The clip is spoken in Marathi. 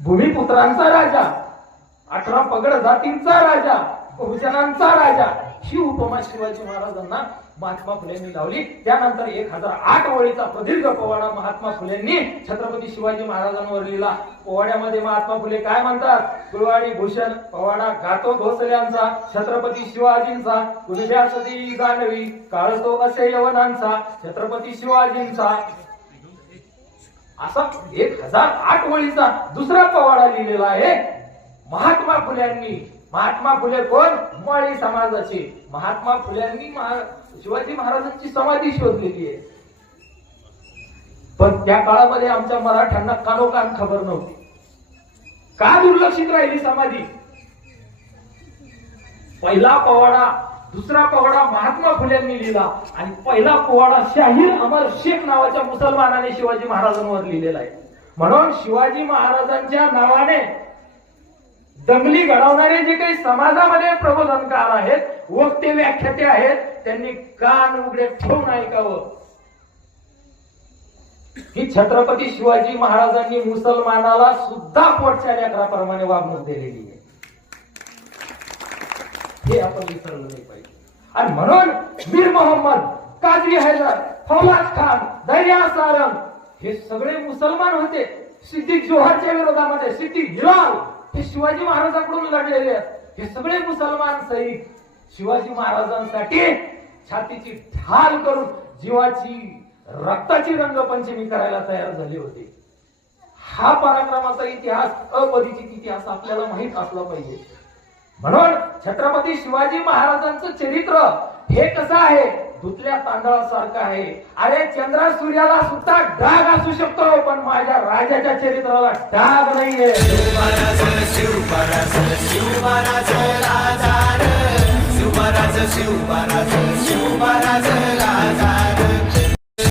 भूमिपुत्रांचा राजा, 18 पगड जातींचा राजा, बहुजनांचा राजा ही उपमा शिवाजी महाराजांना महात्मा फुलेंनी लावली. त्यानंतर 1008 ओळीचा प्रदीर्घ पोवाडा महात्मा फुलेंनी छत्रपती शिवाजी महाराजांवर लिहिला. पोवाड्यामध्ये महात्मा फुले काय म्हणतात? कुळवाडी भूषण पोवाडा गातो भोसल्यांचा, छत्रपती शिवाजींचा, कुलभ्यासदी गाणवी काळतो असे यवनांचा, छत्रपती शिवाजींचा, असा 1008 ओळीचा दुसरा पोवाडा लिहिलेला आहे महात्मा फुल्यांनी. महात्मा फुले कोण? माळी समाजाचे. महात्मा फुल्यांनी शिवाजी महाराजांची समाधी शोधलेली आहे. पण त्या काळामध्ये आमच्या मराठ्यांना कानोकान खबर नव्हती. का दुर्लक्षित राहिली समाधी? पहिला पोवाडा, दुसरा पोवाडा महात्मा फुल्यांनी लिहिला आणि पहिला पोवाडा शाहीर अमर शेख नावाच्या मुसलमानाने शिवाजी महाराजांवर लिहिलेला आहे. म्हणून शिवाजी महाराजांच्या नावाने दंगली घडवणारे जे काही समाजामध्ये प्रबोधनकार आहेत, वक्ते व्याख्याते आहेत, त्यांनी कान उघडे ठेवून ऐकावं की छत्रपती शिवाजी महाराजांनी मुसलमानाला सुद्धा पोटच्या लेकराप्रमाणे वागणूक दिलेली आहे. हे आपण विसरलं नाही पाहिजे. आणि म्हणून मीर मोहम्मद, काझी हैदर, फौलाद खान, दर्या सारंग हे सगळे मुसलमान होते. सिद्दीक जोहरच्या विरोधामध्ये सिद्दीक हिलाल हे शिवाजी महाराजांकडून लढलेले आहेत. हे सगळे मुसलमान सैनिक शिवाजी महाराजांसाठी छातीची ढाल करून जीवाची रक्ताची रंगपंचमी करायला तयार झाले होते. हा पराक्रमाचा इतिहास, अपरिचित इतिहास आपल्याला माहित असला पाहिजे. म्हणून छत्रपती शिवाजी महाराजांचं चरित्र हे कसं आहे? धुतल्या तांदळासारखं आहे. अरे चंद्र सूर्याला सुद्धा डाग असू शकतो, पण माझ्या राजाच्या चरित्राला डाग नाहीये. शिवमहाराज शिवमहाराज शिवमहाराज राजा शिवमहाराज शिवमहाराज शिवमहाराज